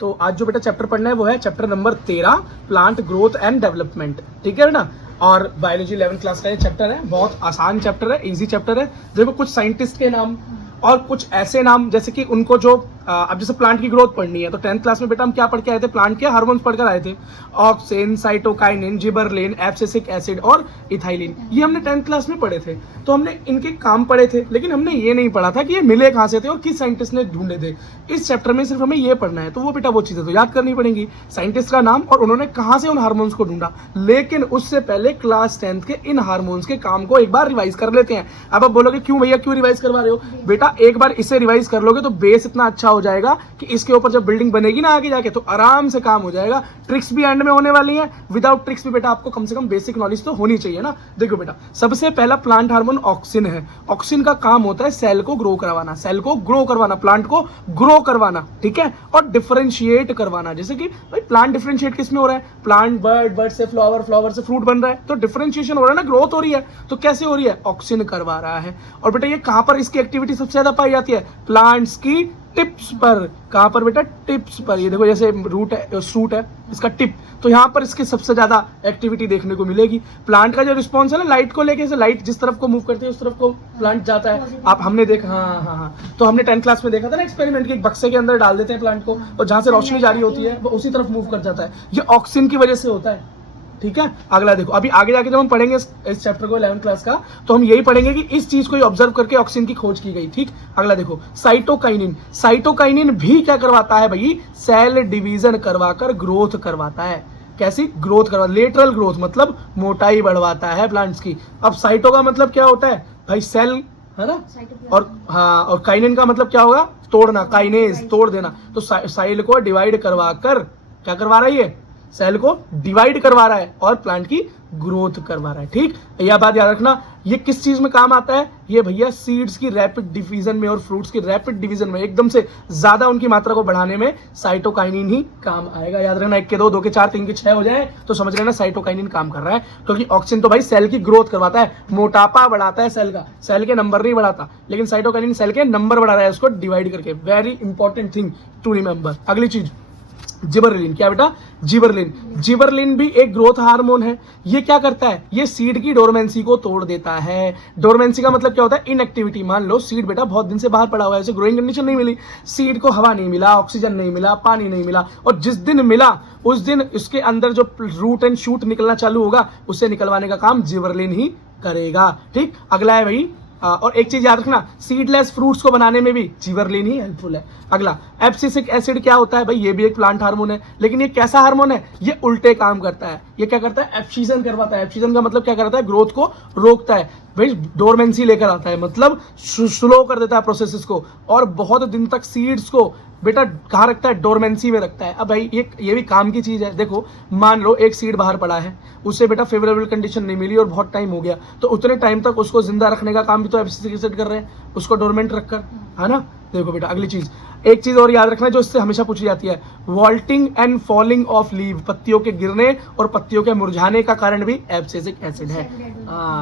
तो आज जो बेटा चैप्टर पढ़ना है वो है chapter number 13 plant growth and development, ठीक है ना। और बायोलॉजी 11th क्लास का ये चैप्टर है, बहुत आसान चैप्टर है, इजी चैप्टर है। देखो कुछ साइंटिस्ट के नाम और कुछ ऐसे नाम जैसे कि उनको जो अब जैसे प्लांट की ग्रोथ पढ़नी है तो 10th क्लास में बेटा हम क्या पढ़ के आए थे, प्लांट के हार्मोन्स पढ़कर आए थे, auxin, cytokinin, gibberellin, abscisic acid और इथाइलिन, ये हमने 10th क्लास में पढ़े थे। तो हमने इनके काम पढ़े थे, लेकिन हमने ये नहीं पढ़ा था कि ये मिले कहाँ से थे और किस साइंटिस्ट ने ढूंढे थे। इस चैप्टर में सिर्फ हमें ये पढ़ना है, तो वो बेटा वो चीजें तो याद करनी पड़ेंगी, साइंटिस्ट का नाम और उन्होंने कहाँ से उन हार्मोन्स को ढूंढा। लेकिन उससे पहले क्लास 10th के इन हार्मोन्स के काम को एक बार रिवाइज कर लेते हैं। अब आप बोलोगे क्यों भैया, क्यों रिवाइज करवा रहे हो? बेटा एक बार इसे रिवाइज कर लोगे तो बेस इतना अच्छा हो जाएगा कि इसके ऊपर जब बिल्डिंग बनेगी ना आगे जाके तो आराम से काम हो जाएगा। ट्रिक्स भी एंड में होने वाली हैं, विदाउट ट्रिक्स भी बेटा आपको कम से कम बेसिक नॉलेज तो होनी चाहिए ना। देखो बेटा सबसे पहला प्लांट हार्मोन ऑक्सिन है। ऑक्सिन का काम होता है सेल को ग्रो करवाना, सेल को ग्रो करवाना, प्लांट को ग्रो करवाना, ठीक है, और डिफरेंशिएट करवाना। जैसे कि भाई प्लांट डिफरेंशिएट किस में हो रहा है, प्लांट बर्ड, बर्ड से फ्लावर, फ्लावर से फ्रूट बन रहा है, तो डिफरेंशिएशन हो रहा है ना, ग्रोथ हो रही है। तो कैसे हो रही है, ऑक्सिन करवा रहा है। और बेटा ये कहां पर इसकी एक्टिविटी सबसे ज्यादा पाई जाती है, प्लांट्स की टिप्स पर। कहां पर बेटा, टिप्स पर। ये देखो जैसे रूट है, सूट है, इसका टिप, तो यहाँ पर इसकी सबसे ज्यादा एक्टिविटी देखने को मिलेगी। प्लांट का जो रिस्पॉन्स है ना लाइट को लेके, लाइट जिस तरफ को मूव करती है उस तरफ को प्लांट जाता है। आप हमने देखा, हाँ, तो हमने 10th क्लास में देखा था ना एक्सपेरिमेंट के, एक बक्से के अंदर डाल देते हैं प्लांट को और जहां से रोशनी जारी होती है वो उसी तरफ मूव कर जाता है। ये ऑक्सिन की वजह से होता है, ठीक है। अगला देखो, अभी आगे जाके जब हम पढ़ेंगे इस चैप्टर को 11th क्लास का, तो हम यही पढ़ेंगे कि इस चीज को ही ऑब्जर्व करके ऑक्सिन की खोज की गई, ठीक। अगला देखो साइटोकाइनिन। साइटोकाइनिन भी क्या करवाता है भाई, सेल डिवीजन करवाकर ग्रोथ करवाता है। कैसी ग्रोथ करवा, लेटरल ग्रोथ, मतलब मोटाई बढ़वाता है प्लांट्स की। अब साइटो का मतलब क्या होता है भाई, सेल है ना, और हाँ, और काइनिन का मतलब क्या होगा, तोड़ना, काइनेज, तोड़ देना। तो सेल को डिवाइड करवा कर क्या करवा रहा है, ये सेल को डिवाइड करवा रहा है और प्लांट की ग्रोथ करवा रहा है, ठीक। यह बात याद रखना, ये किस चीज में काम आता है, ये भैया सीड्स की रैपिड डिवीजन में और फ्रूट्स की रैपिड डिवीजन में, एकदम से ज्यादा उनकी मात्रा को बढ़ाने में साइटोकाइनिन ही काम आएगा। याद रखना, 1 के 2, 2 के 4, 3 के 6 हो जाए तो समझ लेना साइटोकाइनिन काम कर रहा है। क्योंकि ऑक्सिन तो भाई सेल की ग्रोथ करवाता है, मोटापा बढ़ाता है सेल का, सेल के नंबर नहीं बढ़ाता, लेकिन साइटोकाइनिन सेल के नंबर बढ़ा रहा है उसको डिवाइड करके। Very important thing to remember. अगली चीज जिबरलिन, क्या बेटा, जिबरलिन। जिबरलिन भी एक ग्रोथ हार्मोन है। ये क्या करता है, ये सीड की डोरमेंसी को तोड़ देता है। डोरमेंसी का मतलब क्या होता है, इनएक्टिविटी। मान लो सीड बेटा बहुत दिन से बाहर पड़ा हुआ है, उसे ग्रोइंग कंडीशन नहीं मिली, सीड को हवा नहीं मिला, ऑक्सीजन नहीं मिला, पानी नहीं मिला, और जिस दिन मिला उस दिन उसके अंदर जो रूट एंड शूट निकलना चालू होगा उसे निकलवाने का काम जिबरलिन ही करेगा, ठीक। अगला है भाई, और एक चीज याद रखना, सीडलेस फ्रूट्स को बनाने में भी जिबरलिन ही हेल्पफुल है। अगला एब्सिसिक एसिड क्या होता है भाई, ये भी एक प्लांट हार्मोन है, लेकिन ये कैसा हार्मोन है, ये उल्टे काम करता है। ये क्या करता है, एब्सिशन करवाता है। एब्सिशन का मतलब क्या करता है, ग्रोथ को रोकता है भाई, डोरमेंसी लेकर आता है, मतलब स्लो कर देता है प्रोसेसेस को, और बहुत दिन तक सीड्स को बेटा कहाँ रखता है, डोरमेंसी में रखता है। अब भाई ये भी काम की चीज है। देखो मान लो एक सीड बाहर पड़ा है, उसे बेटा फेवरेबल कंडीशन नहीं मिली और बहुत टाइम हो गया, तो उतने टाइम तक उसको जिंदा रखने का काम भी तो एब्सिसिक एसिड कर रहे हैं, उसको डोरमेंट रखकर, है ना। देखो बेटा अगली चीज, एक चीज और याद रखना जो इससे हमेशा पूछी जाती है, vaulting and falling of leave. पत्तियों के गिरने और पत्तियों के मुरझाने का कारण भी एब्सिसिक एसिड है।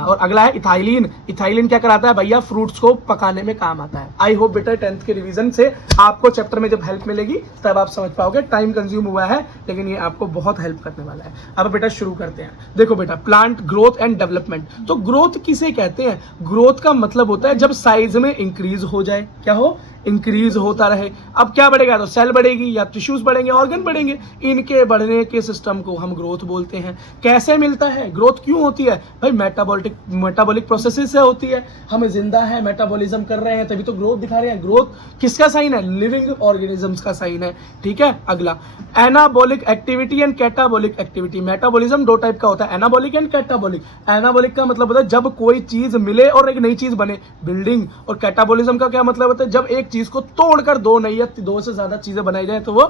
और अगला है इथाइलिन। इथाइलिन क्या कराता है भैया, फ्रूट्स को पकाने में काम आता है। आई होप बेटा 10th के रिवीजन से आपको चैप्टर में जब हेल्प मिलेगी तब आप समझ पाओगे। टाइम कंज्यूम हुआ है लेकिन ये आपको बहुत हेल्प करने वाला है। अब बेटा शुरू करते हैं। देखो बेटा प्लांट ग्रोथ एंड डेवलपमेंट। तो ग्रोथ किसे कहते हैं, ग्रोथ का मतलब होता है जब साइज में इंक्रीज हो जाए, क्या हो, इंक्रीज होता रहे। अब क्या बढ़ेगा, तो सेल बढ़ेगी या टिश्यूज बढ़ेंगे, ऑर्गन बढ़ेंगे, इनके बढ़ने के सिस्टम को हम ग्रोथ बोलते हैं। कैसे मिलता है, ग्रोथ क्यों होती है भाई, मेटाबॉलिक प्रोसेसेस से होती है। हम जिंदा है, मेटाबॉलिज्म कर रहे हैं, तभी तो ग्रोथ दिखा रहे हैं। ग्रोथ किसका साइन है, लिविंग ऑर्गेनिजम्स का साइन है, ठीक है। अगला anabolic activity and catabolic activity. Metabolism 2 type का होता है, एनाबॉलिक एंड कैटाबॉलिक। एनाबॉलिक का मतलब होता है जब कोई चीज मिले और एक नई चीज बने, बिल्डिंग। और कैटाबॉलिज्म का क्या मतलब होता है, जब एक चीज को तोड़कर 2 नई या 2 से ज्यादा चीजें बनाई जाए तो वो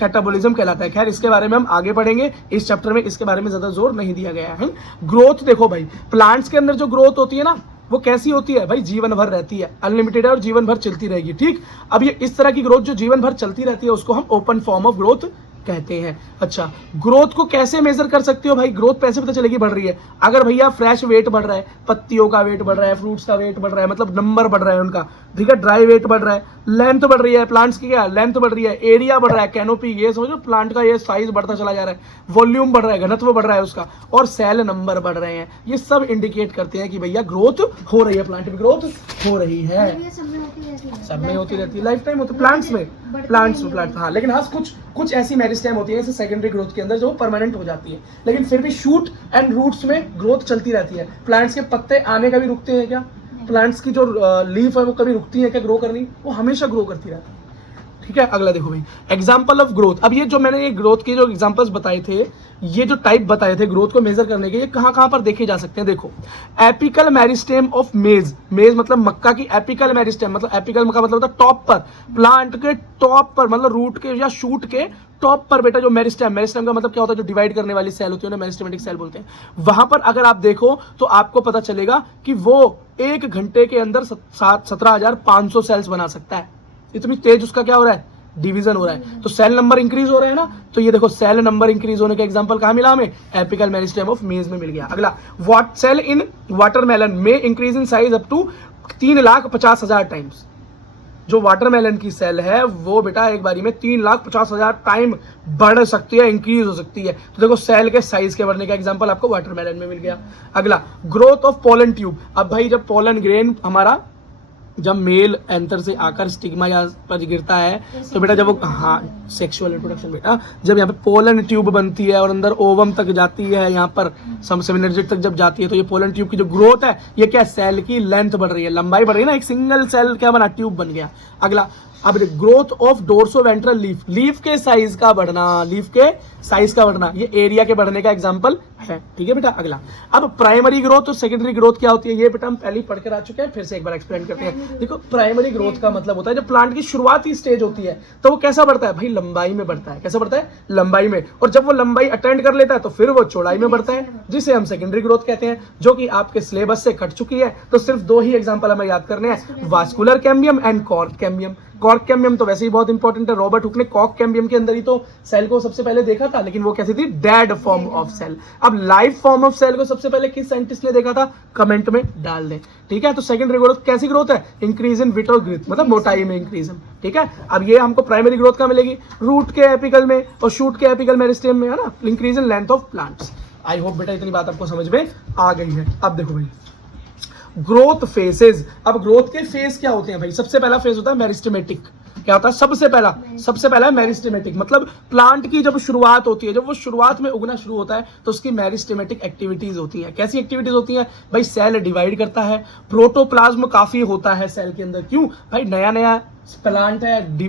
कैटाबॉलिज्म कहलाता है। खैर इसके बारे में हम आगे पढ़ेंगे, इस चैप्टर में इसके बारे में ज्यादा जोर नहीं दिया गया है। ग्रोथ देखो भाई, प्लांट्स के अंदर जो ग्रोथ होती है ना वो कैसी होती है भाई, जीवन भर रहती है, अनलिमिटेड है और जीवन भर चलती रहेगी, ठीक। अब ये इस तरह की ग्रोथ जो जीवन भर चलती रहती है उसको हम ओपन फॉर्म ऑफ ग्रोथ कहते हैं। अच्छा, ग्रोथ को कैसे मेजर कर सकते हो भाई, ग्रोथ कैसे पता चलेगी बढ़ रही है। अगर भैया फ्रेश वेट बढ़ रहा है, पत्तियों का वेट बढ़ रहा है, फ्रूट्स का वेट बढ़ रहा है, मतलब नंबर बढ़ रहा है उनका, ठीक है, ड्राई वेट बढ़ रहा है, लेंथ बढ़ रही है, प्लांट्स की क्या लेंथ बढ़ रही है, एरिया बढ़ रहा है, कैनोपी, ये समझो प्लांट का ये साइज बढ़ता चला जा रहा है, वॉल्यूम बढ़ रहा है, घनत्व बढ़ रहा है उसका, और सेल नंबर बढ़ रहे हैं। ये सब इंडिकेट करते हैं कि भैया ग्रोथ हो रही है, प्लांट में ग्रोथ हो रही है। सब में होती रहती है, लाइफ टाइम होती है प्लांट्स में, प्लांट हाँ। लेकिन हाँ कुछ ऐसी मेरिस्टेम होती है जैसे सेकेंडरी ग्रोथ के अंदर जो परमानेंट हो जाती है, लेकिन फिर भी शूट एंड रूट्स में ग्रोथ चलती रहती है। प्लांट्स के पत्ते आने का भी रुकते हैं क्या? प्लांट्स की जो लीफ है वो कभी रुकती है क्या ग्रो करनी? वो हमेशा ग्रो करती रहती है। ठीक है, अगला देखो भाई, एग्जाम्पल ऑफ ग्रोथ। अब ये जो मैंने ये ग्रोथ के जो एग्जांपल्स बताए थे, ये जो टाइप बताए थे ग्रोथ को मेजर करने के, ये कहां कहां पर देखे जा सकते हैं? देखो, एपिकल मेरिस्टेम ऑफ मेज, मेज मतलब मक्का की एपिकल मेरिस्टेम, मतलब एपिकल मक्का मतलब होता है टॉप पर, प्लांट के टॉप पर, मतलब रूट के या शूट के टॉप पर बेटा जो मेरिस्टेम, मेरिस्टेम का मतलब क्या होता है? जो डिवाइड करने वाली सेल होती है उन्हें मेरिस्टेमेटिक सेल बोलते हैं। वहां पर अगर आप देखो तो आपको पता चलेगा कि वो 1 घंटे के अंदर 17,500 सेल्स बना सकता है। इतनी तेज उसका क्या हो रहा है? डिवीजन हो रहा है। तो सेल नंबर इंक्रीज हो रहा है ना, तो ये देखो सेल नंबर इंक्रीज होने का एग्जांपल कहां मिला हमें? एपिकल मेरिस्टेम ऑफ मेज में मिल गया। अगला, व्हाट सेल इन वाटरमेलन में increase in size up to 3,50,000 times. जो वाटरमेलन की सेल है वो बेटा एक बारी में 3,50,000 टाइम बढ़ सकती है, इंक्रीज हो सकती है। तो देखो सेल के साइज के बढ़ने का एग्जांपल आपको वाटरमेलन में मिल गया। अगला, ग्रोथ ऑफ पोलन ट्यूब। अब भाई जब पोलन ग्रेन हमारा जब मेल एंथर से आकर स्टिग्मा यहाँ पर गिरता है तो बेटा जब वो हाँ सेक्सुअल रिप्रोडक्शन बेटा जब यहाँ पे पोलन ट्यूब बनती है और अंदर ओवम तक जाती है, यहाँ पर सेमिनर्जिट तक जब जाती है, तो ये पोलन ट्यूब की जो ग्रोथ है ये क्या? सेल की लेंथ बढ़ रही है, लंबाई बढ़ रही है ना, एक सिंगल सेल क्या बना? ट्यूब बन गया। अगला, अब ग्रोथ ऑफ डोर्सोवेंट्रल लीफ, लीफ के साइज का बढ़ना, लीफ के साइज का बढ़ना, ये एरिया के बढ़ने का एग्जांपल है। ठीक है बेटा। अगला, अब प्राइमरी ग्रोथ और सेकेंडरी ग्रोथ क्या होती है? ये बेटा हम पहले ही पढ़ कर आ चुके हैं, फिर से एक बार एक्सप्लेन करते हैं। देखो, प्राइमरी ग्रोथ का मतलब होता है जब प्लांट की शुरुआती स्टेज होती है तो वो कैसा बढ़ता है भाई? लंबाई में बढ़ता है। कैसा बढ़ता है? लंबाई में। और जब वो लंबाई अटेंड कर लेता है तो फिर वो चौड़ाई में बढ़ता है, जिसे हम सेकेंडरी ग्रोथ कहते हैं, जो कि आपके सिलेबस से कट चुकी है। तो सिर्फ 2 ही एग्जाम्पल हमें याद करने हैं, vascular cambium and cork cambium. Cork cambium तो वैसे ही बहुत इंपॉर्टेंट है, रॉबर्ट हुक ने कॉर्क कैम्बियम के अंदर ही तो सेल को सबसे पहले देखा था, लेकिन वो कैसी थी? Dead form of cell. अब लाइव फॉर्म ऑफ सेल को सबसे पहले किस साइंटिस्ट ने देखा था? कमेंट में डाल दें। ठीक है, तो सेकेंडरी ग्रोथ कैसी ग्रोथ है? इंक्रीज इन विट और ग्रोथ, मतलब मोटाई में इंक्रीज। ठीक है, अब ये हमको प्राइमरी ग्रोथ का मिलेगी रूट के एपिकल में और शूट के एपिकल मेरिस्टेम में, है ना, increase in length of plants. I hope बेटा इतनी बात आपको समझ में आ गई है। अब देखो भाई, ग्रोथ फेजेस। अब ग्रोथ के फेज क्या होते हैं भाई? सबसे पहला फेज होता है मेरिस्टेमेटिक। क्या होता है? सबसे पहला है मेरिस्टेमेटिक, मतलब प्लांट की जब शुरुआत होती है, जब वो शुरुआत में उगना शुरू होता है तो उसकी मेरिस्टेमेटिक एक्टिविटीज होती है। कैसी एक्टिविटीज होती है भाई? सेल डिवाइड करता है, प्रोटोप्लाज्म काफी होता है सेल के अंदर। क्यों भाई? नया नया प्लांट है,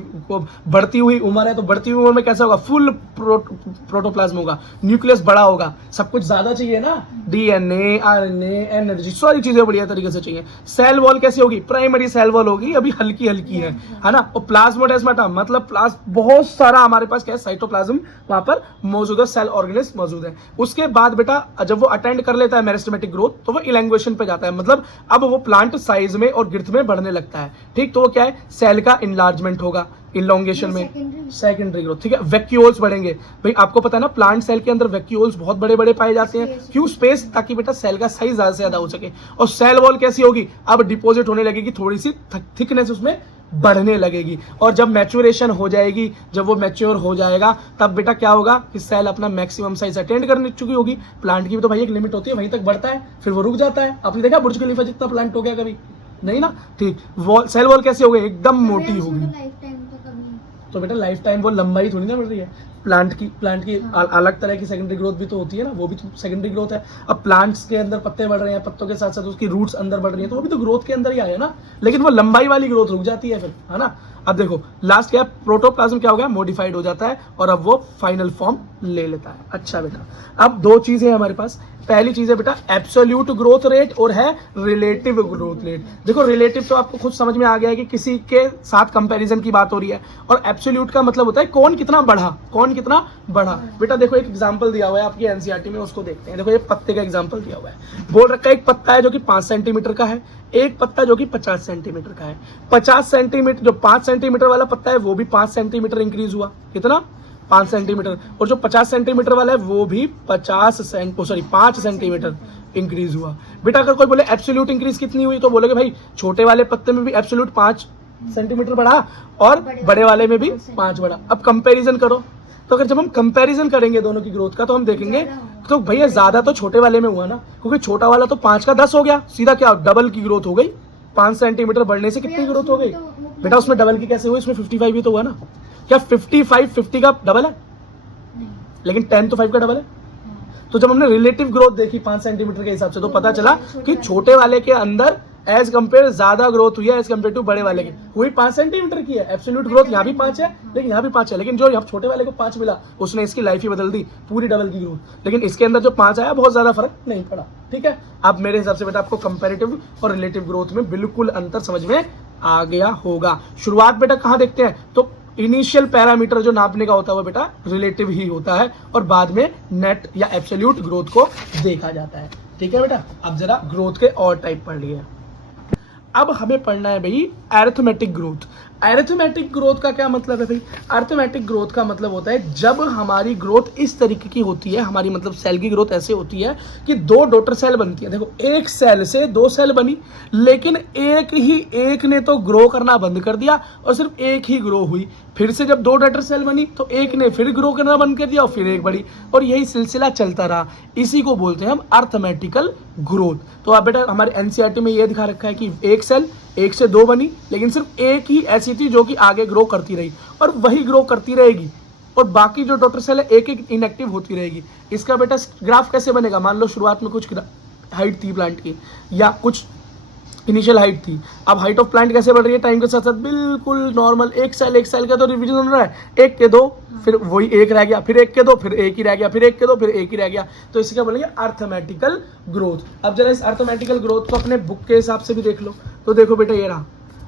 बढ़ती हुई उम्र है, तो बढ़ती हुई उम्र में कैसा होगा? फुल प्रोटोप्लाज्म होगा, न्यूक्लियस बड़ा होगा, सब कुछ ज्यादा चाहिए ना, डीएनए, आरएनए, एनर्जी, सारी चीजें बढ़िया तरीके से चाहिए। सेल वॉल कैसी होगी? प्राइमरी सेल वॉल होगी, अभी हल्की हल्की है ना। और प्लाज्मोडेस्माटा मतलब बहुत सारा हमारे पास क्या है? साइटोप्लाज्म वहां पर मौजूद है, सेल ऑर्गेनिज्म मौजूद है। उसके बाद बेटा जब वो अटेंड कर लेता है मेरिस्टेमेटिक ग्रोथ तो वो इलैंगुएशन पे जाता है, मतलब अब वो प्लांट साइज में और गिर्थ में बढ़ने लगता है। ठीक, तो वो क्या है? सेल का इनलार्जमेंट होगा, इलॉन्गेशन में सेकेंडरी ग्रोथ। ठीक है, वैक्यूल्स बढ़ेंगे। भाई आपको पता है ना प्लांट सेल के अंदर वैक्यूल्स बहुत बड़े बड़े पाए जाते हैं। क्यों? स्पेस, ताकि बेटा सेल का साइज ज्यादा से ज्यादा हो सके। और सेल वॉल कैसी होगी? अब डिपॉजिट होने लगेगी, थोड़ी सी थिकनेस उसमें बढ़ने लगेगी। और जब मैच्योरेशन हो जाएगी, जब वो मैच्योर हो जाएगा तब बेटा क्या होगा कि सेल अपना मैक्सिमम साइज अटेंड करने चुकी होगी। प्लांट की भी तो भाई एक लिमिट होती है, वहीं तक बढ़ता है, फिर वो रुक जाता है। आपने देखा बुर्ज खलीफा जितना प्लांट हो गया कभी? नहीं ना। ठीक, वॉल, सेल वॉल कैसी हो गई? एकदम मोटी होगी। तो बेटा लाइफ टाइम वो लंबाई थोड़ी ना बढ़ रही है प्लांट की अलग तरह की सेकेंडरी ग्रोथ भी तो होती है ना, वो भी तो सेकेंडरी ग्रोथ है। अब प्लांट्स के अंदर पत्ते बढ़ रहे हैं, पत्तों के साथ साथ उसकी रूट्स अंदर बढ़ रही है, तो वो भी तो ग्रोथ के अंदर ही आया ना, लेकिन वो लंबाई वाली ग्रोथ रुक जाती है फिर, है ना। अब देखो लास्ट क्या है? प्रोटोप्लाज्म क्या हो गया? मॉडिफाइड हो जाता है और अब वो फाइनल फॉर्म ले लेता है। अच्छा बेटा, अब 2 चीजें हमारे पास। पहली चीज है बेटा एब्सोल्यूट ग्रोथ रेट और है रिलेटिव ग्रोथ रेट। देखो रिलेटिव तो आपको खुद समझ में आ गया है कि किसी के साथ कंपैरिजन की बात हो रही है, और एब्सोल्यूट का मतलब होता है कौन कितना बढ़ा। बेटा देखो एक एग्जांपल दिया हुआ है आपकी एनसीईआरटी में, उसको देखते हैं। देखो ये पत्ते का एग्जांपल दिया हुआ है, बोल रखा है एक पत्ता है जो कि 5 सेंटीमीटर का है, एक पत्ता जो कि 50 सेंटीमीटर का है। 50 सेंटीमीटर, जो 5 सेंटीमीटर वाला पत्ता है वो भी 5 सेंटीमीटर इंक्रीज हुआ। कितना? 5 सेंटीमीटर। और जो 50 सेंटीमीटर वाला है वो भी 5 सेंटीमीटर इंक्रीज हुआ। बेटा अगर कोई बोले एब्सोल्यूट इंक्रीज कितनी हुई, तो बोलोगे भाई छोटे वाले पत्ते में भी एब्सोल्यूट 5 सेंटीमीटर बढ़ा, और बड़े वाले में भी 5 बढ़ा। अब कंपैरिजन करो, तो अगर जब हम कंपैरिजन करेंगे दोनों की ग्रोथ का, तो हम देखेंगे तो भैया ज्यादा तो छोटे वाले में हुआ ना, क्योंकि छोटा वाला तो 5 का 10 हो गया, सीधा क्या डबल की ग्रोथ हो गई। 5 सेंटीमीटर बढ़ने से कितनी ग्रोथ हो गई बेटा? उसमें डबल की कैसे हुई? इसमें 55 ही तो हुआ ना। क्या 55 50 का डबल है? लेकिन 10 तो 5 का डबल है। तो जब हमने रिलेटिव ग्रोथ देखी 5 सेंटीमीटर के हिसाब से, तो पता चला कि छोटे वाले के अंदर एज कंपेयर ज्यादा ग्रोथ हुई है एज कंपेयर टू बड़े वाले की। हुई 5 सेंटीमीटर की है। एब्सोल्यूट ग्रोथ यहाँ भी 5 है, लेकिन यहाँ भी 5 है, लेकिन जो यहाँ छोटे वाले को 5 मिला, उसने इसकी लाइफ ही बदल दी, पूरी डबल की ग्रोथ। लेकिन इसके अंदर जो 5 आया, बहुत ज्यादा फर्क नहीं पड़ा। ठीक है, अब मेरे हिसाब से बेटा आपको कंपेरेटिव और रिलेटिव ग्रोथ में बिल्कुल अंतर समझ में आ गया होगा। शुरुआत बेटा कहाँ देखते हैं? तो इनिशियल पैरामीटर जो नापने का होता है वो बेटा रिलेटिव ही होता है, और बाद में नेट या एब्सोल्यूट ग्रोथ को देखा जाता है। ठीक है बेटा, अब जरा ग्रोथ के और टाइप पढ़ लिए। अब हमें पढ़ना है भाई अरिथमेटिक ग्रोथ। अरिथमेटिक ग्रोथ का क्या मतलब है भाई? अरिथमेटिक ग्रोथ का मतलब होता है जब हमारी ग्रोथ इस तरीके की होती है, हमारी मतलब सेल की ग्रोथ ऐसे होती है कि 2 डॉटर सेल बनती है। देखो, एक सेल से 2 सेल बनी, लेकिन एक ने तो ग्रो करना बंद कर दिया और सिर्फ एक ही ग्रो हुई। फिर से जब 2 डॉटर सेल बनी तो एक ने फिर ग्रो करना बंद कर दिया और फिर एक बढ़ी, और यही सिलसिला चलता रहा। इसी को बोलते हैं हम अरिथमेटिकल ग्रोथ। तो आप बेटा हमारे एनसीईआरटी में ये दिखा रखा है कि एक सेल 1 से 2 बनी, लेकिन सिर्फ एक ही ऐसी थी जो कि आगे ग्रो करती रही, और वही ग्रो करती रहेगी, और बाकी जो डॉटर सेल है एक एक इनएक्टिव होती रहेगी। इसका बेटा ग्राफ कैसे बनेगा? मान लो शुरुआत में कुछ हाइट थी प्लांट की, या कुछ इनिशियल हाइट थी। अब हाइट ऑफ प्लांट कैसे बढ़ रही है टाइम के साथ साथ? बिल्कुल नॉर्मल। एक सेल का तो रिवीजन हो रहा है, 1 के 2, फिर वही 1 रह गया, फिर 1 के 2, फिर 1 ही रह गया, फिर 1 के 2, फिर 1 ही रह गया। तो इसे क्या बोलेंगे? Arithmetical growth. अब जरा इस अरिथमेटिकल ग्रोथ को अपने बुक के हिसाब से भी देख लो। तो देखो बेटा, ये रहा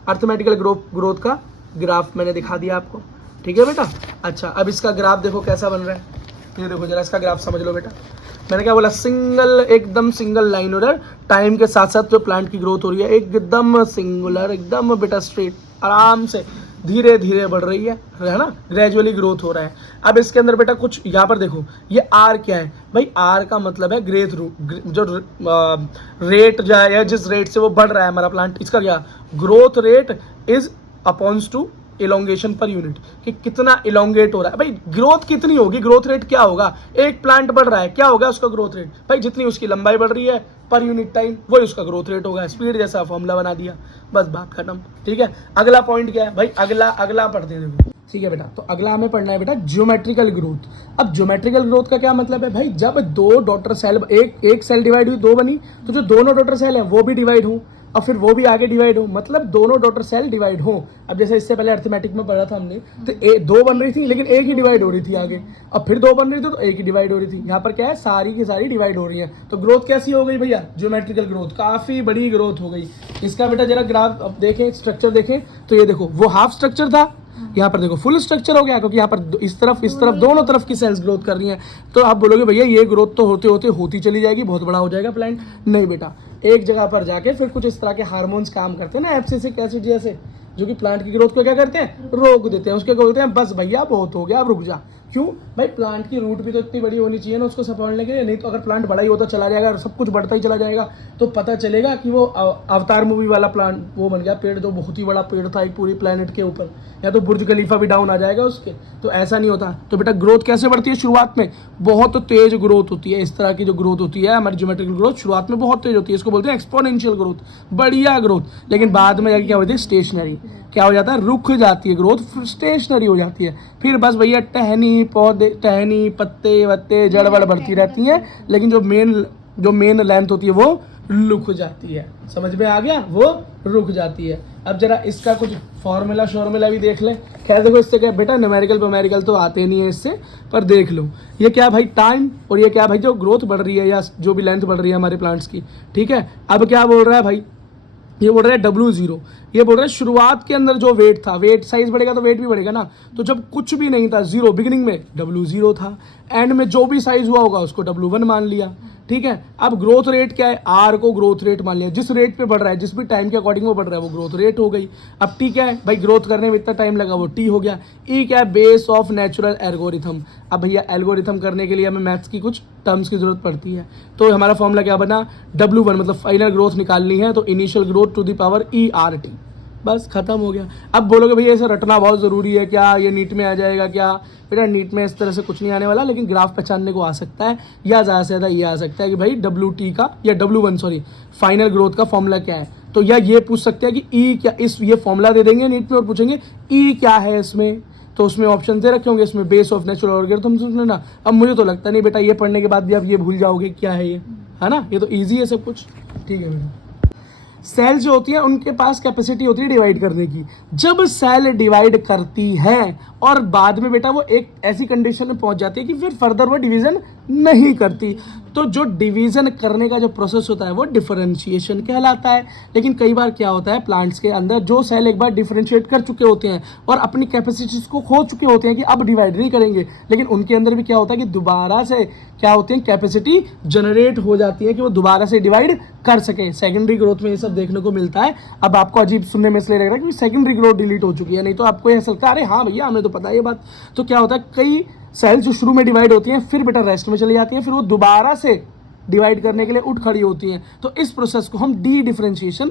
अरिथमेटिकल ग्रोथ का ग्राफ, मैंने दिखा दिया आपको। ठीक है बेटा। अच्छा, अब इसका ग्राफ देखो कैसा बन रहा है। ये देखो जरा इसका ग्राफ समझ लो बेटा। मैंने क्या बोला? एकदम सिंगल लाइन हो रहा है। टाइम के साथ साथ जो प्लांट की ग्रोथ हो रही है एकदम सिंगुलर, एकदम बेटा स्ट्रेट, आराम से धीरे धीरे बढ़ रही है ना, ग्रेजुअली ग्रोथ हो रहा है। अब इसके अंदर बेटा कुछ यहाँ पर देखो, ये आर क्या है भाई? आर का मतलब है ग्रेथ जो रेट जो है, जिस रेट से वो बढ़ रहा है हमारा प्लांट, इसका क्या? Growth rate is upon to elongation per unit, कि कितना इलोंगेट हो रहा है। भाई ग्रोथ कितनी होगी? ग्रोथ रेट क्या होगा? एक प्लांट बढ़ रहा है, क्या होगा उसका ग्रोथ रेट? भाई जितनी उसकी लंबाई बढ़ रही है पर यूनिट टाइम, वही उसका ग्रोथ रेट होगा। स्पीड जैसा फॉर्मूला बना दिया, बस बात खत्म। ठीक है, अगला पॉइंट क्या है भाई? अगला पढ़ते हैं। ठीक है बेटा, तो अगला हमें पढ़ना है बेटा ज्योमेट्रिकल ग्रोथ। अब ज्योमेट्रिकल ग्रोथ का क्या मतलब है भाई? जब 2 डॉटर सेल, एक सेल डिवाइड हुई, 2 बनी, तो जो दोनों डॉटर सेल हैं वो भी डिवाइड हो, और फिर वो भी आगे डिवाइड हो, मतलब दोनों डॉटर सेल डिवाइड हो। अब जैसे इससे पहले अरिथमेटिक में पढ़ा था हमने, तो 2 बन रही थी लेकिन एक ही डिवाइड हो रही थी आगे, अब फिर 2 बन रही थी तो एक ही डिवाइड हो रही थी। यहाँ पर क्या है? सारी की सारी डिवाइड हो रही है। तो ग्रोथ कैसी हो गई भैया? ज्योमेट्रिकल ग्रोथ, काफी बड़ी ग्रोथ हो गई। इसका बेटा जरा ग्राफ अब देखें, स्ट्रक्चर देखें, तो ये देखो वो हाफ स्ट्रक्चर था, यहाँ पर देखो फुल स्ट्रक्चर हो गया, क्योंकि यहाँ पर इस तरफ दोनों तरफ की सेल्स ग्रोथ कर रही हैं। तो आप बोलोगे भैया ये ग्रोथ तो होते होते होती चली जाएगी, बहुत बड़ा हो जाएगा प्लांट। नहीं बेटा, एक जगह पर जाके फिर कुछ इस तरह के हार्मोन्स काम करते हैं ना, एब्सिसिक एसिड जैसे, जो कि प्लांट की ग्रोथ को क्या करते हैं? रोक देते हैं। उसके बोलते हैं बस भैया बहुत हो गया, अब रुक जा। क्यों भाई? प्लांट की रूट भी तो इतनी बड़ी होनी चाहिए ना उसको सपोर्टने के लिए। नहीं तो अगर प्लांट बड़ा ही होता चला जाएगा और सब कुछ बढ़ता ही चला जाएगा, तो पता चलेगा कि वो अवतार मूवी वाला प्लांट वो बन गया पेड़, जो बहुत ही बड़ा पेड़ था एक पूरी प्लेनेट के ऊपर, या तो बुर्ज खलीफा भी डाउन आ जाएगा उसके। तो ऐसा नहीं होता। तो बेटा ग्रोथ कैसे बढ़ती है? शुरुआत में बहुत तेज ग्रोथ होती है। इस तरह की जो ग्रोथ होती है हमारी ज्योमेट्रिकल ग्रोथ, शुरुआत में बहुत तेज होती है, इसको बोलते हैं एक्सपोनेंशियल ग्रोथ, बढ़िया ग्रोथ। लेकिन बाद में जाके क्या होती है? स्टेशनरी। क्या हो जाता है? रुक जाती है ग्रोथ, स्टेशनरी हो जाती है। फिर बस भैया टहनी पौधे, टहनी पत्ते वत्ते जड़बड़ बढ़ती रहती है, लेकिन जो मेन लेंथ होती है वो रुक जाती है। समझ में आ गया? वो रुक जाती है। अब जरा इसका कुछ फॉर्मूला भी देख लें। खैर देखो, इससे क्या बेटा, न्यूमेरिकल तो आते नहीं है इससे, पर देख लो ये क्या भाई? टाइम, और ये क्या भाई? जो ग्रोथ बढ़ रही है या जो भी लेंथ बढ़ रही है हमारे प्लांट्स की। ठीक है, अब क्या बोल रहा है भाई? ये बोल रहा है W0। ये बोल रहा है शुरुआत के अंदर जो वेट था, वेट साइज बढ़ेगा तो वेट भी बढ़ेगा ना। तो जब कुछ भी नहीं था, 0, बिगिनिंग में W0 था, एंड में जो भी साइज हुआ होगा उसको W1 मान लिया। ठीक है, अब ग्रोथ रेट क्या है? R को ग्रोथ रेट मान लिया। जिस रेट पे बढ़ रहा है, जिस भी टाइम के अकॉर्डिंग वो बढ़ रहा है, वो ग्रोथ रेट हो गई। अब T क्या है भाई? ग्रोथ करने में इतना टाइम लगा, वो T हो गया। E क्या है? Base of natural algorithm. अब भैया एल्गोरिथम करने के लिए हमें मैथ्स की कुछ टर्म्स की जरूरत पड़ती है। तो हमारा फॉर्मूला क्या बना? W1, मतलब फाइनल ग्रोथ निकालनी है, तो initial growth to the power ERT। बस खत्म हो गया। अब बोलोगे भैया इसे रटना बहुत ज़रूरी है क्या, ये नीट में आ जाएगा क्या? बेटा नीट में इस तरह से कुछ नहीं आने वाला, लेकिन ग्राफ पहचानने को आ सकता है, या ज़्यादा से ज़्यादा ये आ सकता है कि भाई WT का या W1 सॉरी फाइनल ग्रोथ का फॉर्मूला क्या है। तो या ये पूछ सकते हैं कि ई क्या, इस ये फॉर्मूला दे देंगे नीट में और पूछेंगे ई क्या है इसमें, तो उसमें ऑप्शन दे रखे होंगे, इसमें बेस ऑफ नेचुरल ऑर्गेनिज्म समझ लेना। अब मुझे तो लगता नहीं बेटा ये पढ़ने के बाद भी आप ये भूल जाओगे क्या है ये, है ना, ये तो ईजी है सब कुछ। ठीक है बेटा, सेल जो होती है उनके पास कैपेसिटी होती है डिवाइड करने की। जब सेल डिवाइड करती है और बाद में बेटा वो एक ऐसी कंडीशन में पहुंच जाती है कि फिर फर्दर वो डिवीजन नहीं करती, तो जो डिवीजन करने का जो प्रोसेस होता है वो डिफरेंशिएशन कहलाता है। लेकिन कई बार क्या होता है प्लांट्स के अंदर जो सेल एक बार डिफरेंशिएट कर चुके होते हैं और अपनी कैपेसिटीज को खो चुके होते हैं कि अब डिवाइड नहीं करेंगे, लेकिन उनके अंदर भी क्या होता है कि दोबारा से क्या होती है कैपेसिटी जनरेट हो जाती है कि वो दोबारा से डिवाइड कर सके। सेकेंडरी ग्रोथ में ये सब देखने को मिलता है। अब आपको अजीब सुनने में इसलिए लग रहा है कि सेकेंडरी ग्रोथ डिलीट हो चुकी है, नहीं तो आपको ऐसा लगता है अरे हाँ भैया हमें तो पता है ये बात। तो क्या होता है कई सेल्स जो शुरू में डिवाइड होती हैं फिर बेटा रेस्ट में चली जाती हैं, फिर वो दोबारा से डिवाइड करने के लिए उठ खड़ी होती हैं। तो इस प्रोसेस को हम डी डिफरेंशिएशन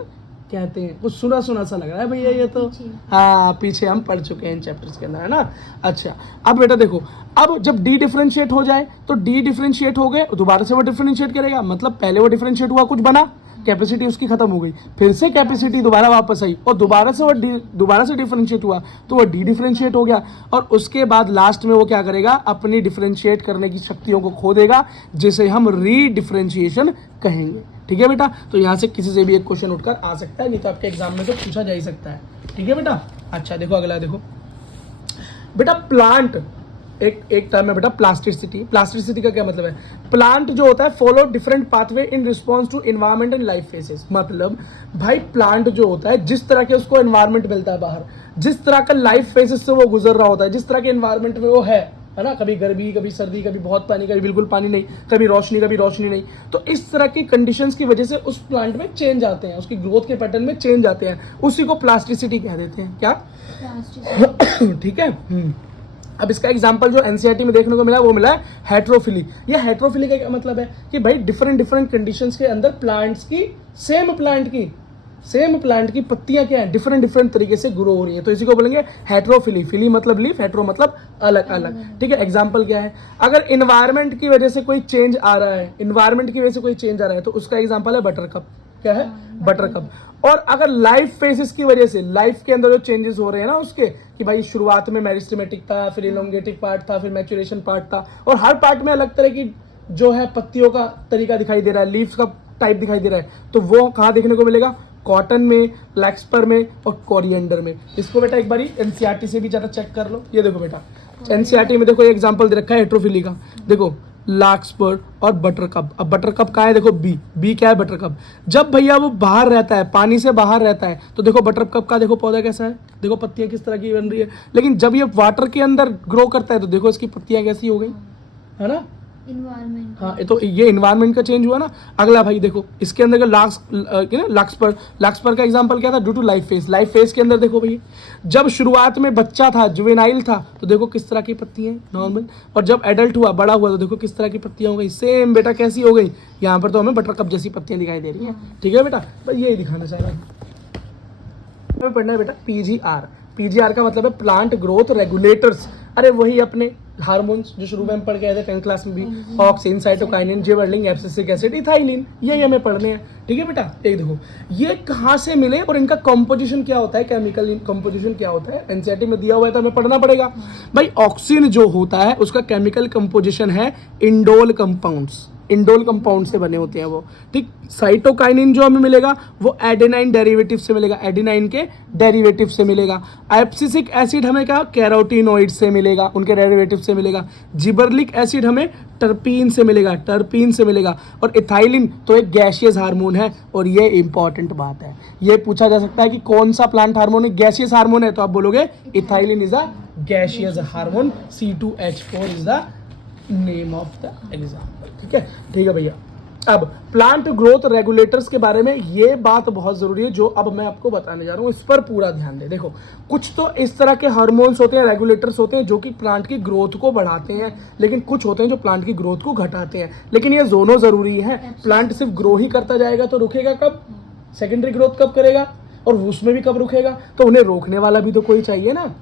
कहते हैं। कुछ सुना सुना सा लग रहा है भैया ये तो, हाँ पीछे हम पढ़ चुके हैं इन चैप्टर्स के अंदर, है ना। अच्छा अब बेटा देखो, अब जब डी डिफरेंशिएट हो जाए तो डी डिफरेंशिएट हो गए दोबारा से वो डिफरेंशिएट करेगा, मतलब पहले वो डिफरेंशिएट हुआ कुछ बना, कैपेसिटी उसकी खत्म हो गई, फिर से कैपेसिटी दोबारा वापस आई और दोबारा से डिफरेंशिएट हुआ तो वो डी डिफरेंशिएट हो गया, और उसके बाद लास्ट में वो क्या करेगा अपनी डिफरेंशिएट करने की शक्तियों को खो देगा, जिसे हम री डिफरेंशिएशन कहेंगे। ठीक है बेटा, तो यहाँ से किसी से भी एक क्वेश्चन उठकर आ सकता है, नहीं तो आपके एग्जाम में तो पूछा जा ही सकता है। ठीक है बेटा। अच्छा देखो अगला, देखो बेटा प्लांट एक टर्म है बेटा प्लास्टिसिटी। प्लास्टिसिटी का क्या मतलब है? प्लांट जो होता है follow different pathway in response to environment and life phases. मतलब भाई प्लांट जो होता है जिस तरह के उसको एनवायरमेंट मिलता है बाहर, जिस तरह का लाइफ फेसेस से वो गुजर रहा होता है, जिस तरह के एनवायरमेंट में वो है ना, कभी गर्मी कभी सर्दी कभी बहुत पानी कभी बिल्कुल पानी नहीं, कभी रोशनी नहीं, तो इस तरह की कंडीशंस की वजह से उस प्लांट में चेंज आते हैं, उसकी ग्रोथ के पैटर्न में चेंज आते हैं, उसी को प्लास्टिसिटी कह देते हैं। क्या? ठीक है। अब इसका एग्जांपल जो एनसीईआरटी में देखने को मिला वो मिला है हेट्रोफिली। ये हेट्रोफिली का क्या मतलब है कि भाई डिफरेंट कंडीशंस के अंदर प्लांट्स की सेम प्लांट की पत्तियां क्या है डिफरेंट तरीके से ग्रो हो रही है, तो इसी को बोलेंगे हेट्रोफिली। फिली मतलब लीफ, हेट्रो मतलब अलग अलग। ठीक है। एग्जांपल क्या है? अगर इन्वायरमेंट की वजह से कोई चेंज आ रहा है, तो उसका एग्जांपल है बटरकप। क्या है? बटरकप। और अगर लाइफ फेसेस की वजह से लाइफ के अंदर जो चेंजेस हो रहे हैं ना उसके, कि भाई शुरुआत में मेरिस्टेमेटिक था, फिर इलोंगेटिव पार्ट था, फिर मैच्योरेशन पार्ट था, और हर पार्ट में अलग तरह की जो है पत्तियों का तरीका दिखाई दे रहा है, लीव्स का टाइप दिखाई दे रहा है, तो वो कहाँ देखने को मिलेगा? कॉटन में, लैक्सपर में और कोरिएंडर में। इसको बेटा एक बारी एनसीईआरटी से भी ज्यादा चेक कर लो। ये देखो बेटा एनसीईआरटी में देखो एग्जांपल दे रखा है हेट्रोफिली का, देखो लाक्सपर्ड और बटरकप। अब बटरकप कहाँ है? देखो बी क्या है? बटरकप। जब भैया वो बाहर रहता है, पानी से बाहर रहता है, तो देखो बटरकप का देखो पौधा कैसा है, देखो पत्तियां किस तरह की बन रही है। लेकिन जब ये वाटर के अंदर ग्रो करता है तो देखो इसकी पत्तियां कैसी हो गई, है ना। इन्वायरमेंट। हाँ तो ये इन्वायरमेंट का चेंज हुआ ना। अगला भाई देखो इसके अंदर का लाक्सपर का एग्जांपल क्या था? ड्यू टू लाइफ फेज के अंदर देखो भैया जब शुरुआत में बच्चा था, जुवेनाइल था, तो देखो किस तरह की पत्तियां नॉर्मल, और जब एडल्ट हुआ, बड़ा हुआ, तो देखो किस तरह की पत्तियां हो गई। सेम बेटा कैसी हो गई? यहाँ पर तो हमें बटरकप जैसी पत्तियां दिखाई दे रही है। ठीक है बेटा, भाई यही दिखाना चाह रहा हूँ। पढ़ना है बेटा पीजीआर का मतलब है प्लांट ग्रोथ रेगुलेटर्स। अरे वही अपने हार्मोन्स जो शुरू में हम पढ़ के आए थे 10th क्लास में भी, auxin, cytokinin, gibberellin, abscisic acid, ethylene, ये हमें पढ़ने हैं। ठीक है बेटा। एक देखो ये कहाँ से मिले और इनका कंपोजिशन क्या होता है, केमिकल कंपोजिशन क्या होता है, एनसीईआरटी में दिया हुआ है तो हमें पढ़ना पड़ेगा। भाई ऑक्सिन जो होता है उसका केमिकल कंपोजिशन है इंडोल कंपाउंड से बने होते हैं वो। ठीक। साइटोकाइनिन जो हमें मिलेगा वो एडेनाइन डेरिवेटिव से मिलेगा, एडेनाइन के डेरिवेटिव से मिलेगा। एब्सिसिक एसिड हमें क्या? कैरोटीनॉइड से मिलेगा, उनके डेरिवेटिव से मिलेगा। जिबरलिक एसिड हमें टर्पीन से मिलेगा। और इथाइलिन तो एक गैसियस हार्मोन है, और ये इंपॉर्टेंट बात है, ये पूछा जा सकता है कि कौन सा प्लांट हार्मोन है गैसियस हार्मोन है, तो आप बोलोगे ethylene is a gaseous hormone, C2H4 is the name of the example. ठीक है भैया। अब प्लांट ग्रोथ रेगुलेटर्स के बारे में ये बात बहुत जरूरी है जो अब मैं आपको बताने जा रहा हूँ, इस पर पूरा ध्यान दे। देखो कुछ तो इस तरह के हार्मोन्स होते हैं, रेगुलेटर्स होते हैं जो कि प्लांट की ग्रोथ को बढ़ाते हैं, लेकिन कुछ होते हैं जो प्लांट की ग्रोथ को घटाते हैं। लेकिन ये दोनों जरूरी है। प्लांट सिर्फ ग्रो ही करता जाएगा तो रुकेगा कब? सेकेंडरी ग्रोथ कब करेगा? और उसमें भी कब रुकेगा, तो उन्हें रोकने वाला भी तो कोई चाहिए ना,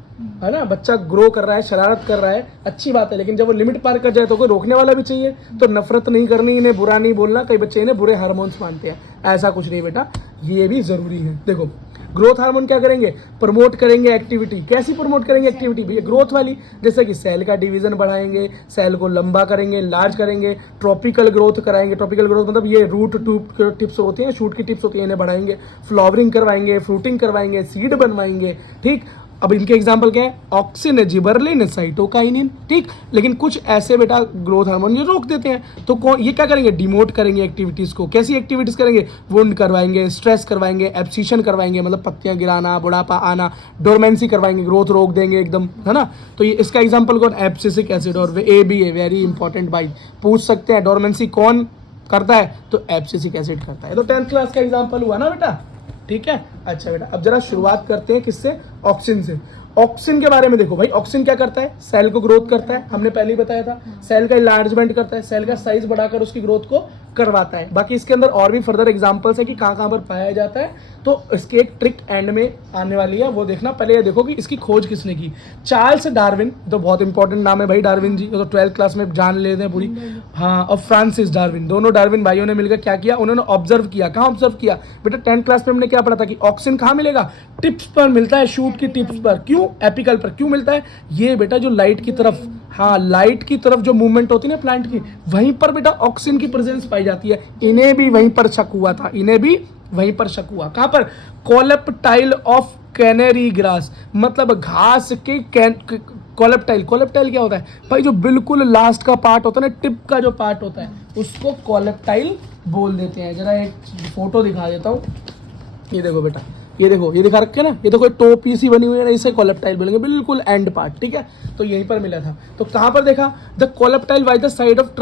है ना। बच्चा ग्रो कर रहा है, शरारत कर रहा है, अच्छी बात है, लेकिन जब वो लिमिट पार कर जाए तो कोई रोकने वाला भी चाहिए। तो नफरत नहीं करनी, इन्हें बुरा नहीं बोलना, कई बच्चे इन्हें बुरे हार्मोन्स मानते हैं, ऐसा कुछ नहीं बेटा, ये भी जरूरी है। देखो ग्रोथ हार्मोन क्या करेंगे, प्रमोट करेंगे एक्टिविटी। कैसी प्रमोट करेंगे एक्टिविटी भैया, ग्रोथ वाली, जैसे कि सेल का डिवीजन बढ़ाएंगे, सेल को लंबा करेंगे, लार्ज करेंगे, ट्रॉपिकल ग्रोथ कराएंगे। ट्रॉपिकल ग्रोथ मतलब ये रूट ट्यूब टिप्स होती हैं, शूट की टिप्स होती है, इन्हें बढ़ाएंगे, फ्लावरिंग करवाएंगे, फ्रूटिंग करवाएंगे, सीड बनवाएंगे, ठीक। अब इनके एग्जाम्पल क्या है, ऑक्सिन, जिबरलिन, साइटोकाइनिन, ठीक। लेकिन कुछ ऐसे बेटा ग्रोथ हार्मोन ये रोक देते हैं, तो कौन, ये क्या करेंगे, डिमोट करेंगे एक्टिविटीज को। कैसी एक्टिविटीज करेंगे, वुंड करवाएंगे, स्ट्रेस करवाएंगे, एब्सिशन करवाएंगे, मतलब पत्तियां गिराना, बुढ़ापा आना, डोरमेंसी करवाएंगे, ग्रोथ रोक देंगे एकदम, है ना। तो ये इसका एग्जाम्पल कौन, एब्सिसिक एसिड और ABA, वेरी इंपॉर्टेंट भाई, पूछ सकते हैं डोरमेंसी कौन करता है, तो एब्सिसिक एसिड करता है। तो 10th क्लास का एग्जाम्पल हुआ ना बेटा, ठीक है। अच्छा बेटा, अब जरा शुरुआत करते हैं किससे, ऑक्सिन से। ऑक्सिन के बारे में देखो भाई, ऑक्सिन क्या करता है, सेल को ग्रोथ करता है, हमने पहले ही बताया था, सेल का इलार्जमेंट करता है, सेल का साइज बढ़ाकर उसकी ग्रोथ को करवाता है। बाकी इसके अंदर और भी फर्दर एग्जांपल्स है कि कहां कहां पर पाया जाता है, तो इसकी एक ट्रिक एंड में आने वाली है, वो देखना। पहले ये देखो कि इसकी खोज किसने की, चार्ल्स डार्विन, तो बहुत इंपॉर्टेंट नाम है भाई डार्विन जी, तो 12th क्लास में जान लेते हैं पूरी, हाँ। और फ्रांसिस डार्विन, दोनों डार्विन भाइयों ने मिलकर क्या किया, उन्होंने ऑब्जर्व किया। कहाँ ऑब्जर्व किया बेटा, 10th क्लास में हमने क्या पढ़ा था कि ऑक्सिन कहाँ मिलेगा, टिप्स पर मिलता है, शूट की टिप्स पर। क्यों, एपिकल पर क्यों मिलता है, ये बेटा जो लाइट की तरफ, हाँ लाइट की तरफ जो मूवमेंट होती है ना प्लांट की, वहीं पर बेटा ऑक्सिन की प्रेजेंस पाई जाती है। इन्हें भी वहीं पर शक हुआ था, इन्हें भी वहीं पर शक हुआ। कहां पर, कोलेप्टाइल ऑफ कैनेरी ग्रास, मतलब घास के कोलेप्टाइल। कोलेप्टाइल क्या होता है भाई, जो बिल्कुल लास्ट का पार्ट होता है ना, टिप का जो पार्ट होता है, उसको कोलेप्टाइल बोल देते हैं। जरा एक फोटो दिखा देता हूँ, ये देखो बेटा, ये देखो, ये दिखा रखे ना, ये तो कोई टोपी सी बनी हुई है ना, इसे कोलेप्टाइल बोलेंगे, बिल्कुल एंड पार्ट, ठीक है। तो यहीं पर मिला था। तो कहां पर देखा, the coleoptile by the side of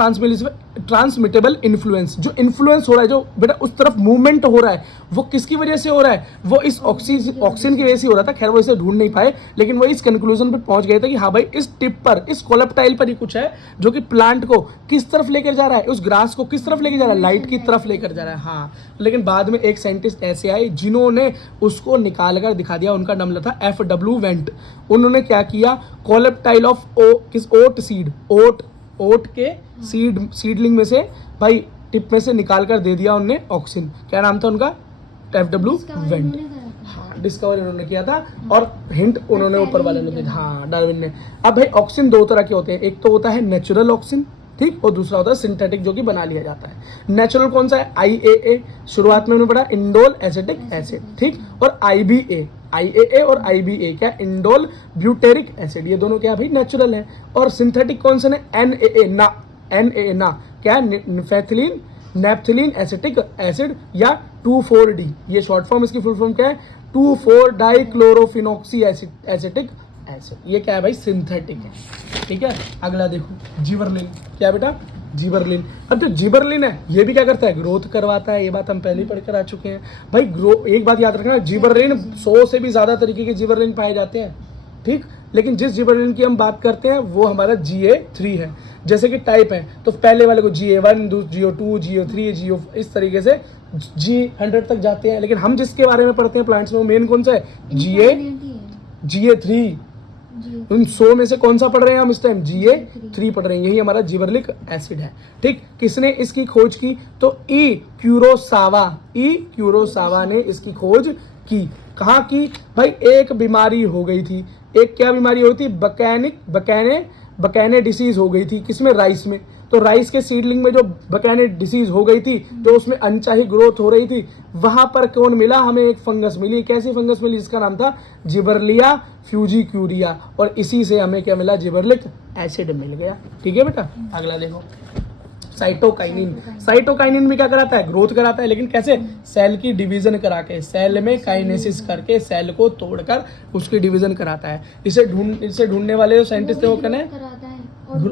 transmittable influence, जो इन्फ्लुएंस हो रहा है, जो बेटा उस तरफ मूवमेंट हो रहा है, वो किसकी वजह से हो रहा है, वो इस ऑक्सीजन की वजह से हो रहा था। खैर वो इसे ढूंढ नहीं पाए, लेकिन वो इस कंक्लूजन पे पहुंच गए थे कि हाँ भाई इस टिप पर, इस कोलेप्टाइल पर ही कुछ है जो कि प्लांट को किस तरफ लेकर जा रहा है, उस ग्रास को किस तरफ लेकर जा रहा है, लाइट की तरफ लेकर जा रहा है, हाँ। लेकिन बाद में एक साइंटिस्ट ऐसे आए जिन्होंने उसको निकाल कर दिखा दिया, उनका नाम था FW वेंट। उन्होंने क्या किया, कोलेप्टाइल ऑफ ओट सीड, ओट के सीडलिंग में से भाई टिप में से निकाल कर दे दिया उनने ऑक्सिन। क्या नाम था उनका, FW वेंट, हाँ डिस्कवर उन्होंने किया था, और हिंट उन्होंने ऊपर वाले ने दिया, हाँ डार्विन ने। अब भाई ऑक्सिन दो तरह के होते हैं, एक तो होता है नेचुरल ऑक्सिन, ठीक, और दूसरा होता है सिंथेटिक, जो कि बना लिया जाता है। नेचुरल कौन सा है, IAA, शुरुआत में उन्होंने पढ़ा, इंडोल एसिटिक एसिड, ठीक, और IAA और IBA क्या, इंडोल ब्यूटेरिक एसिड, ये दोनों क्या भाई नेचुरल है। और सिंथेटिक कौन से, NAA ना क्या, नेप्थिलीन एसिटिक एसिड या 2,4-D, ये शॉर्ट फॉर्म, इसकी फुल फॉर्म क्या है, 2,4-डाइक्लोरोफिनॉक्सी एसिटिक एसिड, ये क्या है भाई, सिंथेटिक है, ठीक है। अगला देखो जिबरलिन, क्या बेटा, जिबरलिन। अब जो जिबरलिन है ये भी क्या करता है, ग्रोथ करवाता है, ये बात हम पहले ही पढ़कर आ चुके हैं भाई। एक बात याद रखना, जिबरलिन 100 से भी ज्यादा तरीके के जिबरलिन पाए जाते हैं, ठीक, लेकिन जिस जिबरलिन की हम बात करते हैं वो हमारा GA3 है। जैसे कि टाइप है, तो पहले वाले को GA1, GA2, GA3, इस तरीके से G100 तक जाते हैं। लेकिन हम जिसके बारे में पढ़ते हैं प्लांट्स में, वो मेन कौन सा है, GA3। उन 100 में से कौन सा पढ़ रहे हैं हम इस टाइम, GA3 पढ़ रहे हैं, यही हमारा जिबरलिक एसिड है, ठीक। किसने इसकी खोज की, तो ई क्यूरोसावा ने इसकी खोज की। कहाँ की भाई, एक बीमारी हो गई थी, एक क्या बीमारी हुई थी, बकैने डिसीज हो गई थी, किसमें, राइस में। तो राइस के सीडलिंग में जो बकैने डिसीज हो गई थी, जो उसमें अनचाही ग्रोथ हो रही थी, वहां पर कौन मिला, हमें एक फंगस मिली। कैसी फंगस मिली, जिसका नाम था जिबरलिया फ्यूजिक्यूरिया, और इसी से हमें क्या मिला, जिबरलिक एसिड मिल गया, ठीक है बेटा। अगला देखो, साइटोकाइनिन भी क्या कराता है, ग्रोथ कराता है, लेकिन कैसे, सेल की डिवीजन करा के, सेल में काइनेसिस करके सेल को तोड़कर उसकी डिवीजन कराता है। इसे ढूंढने वाले जो साइंटिस्ट है वो कहने,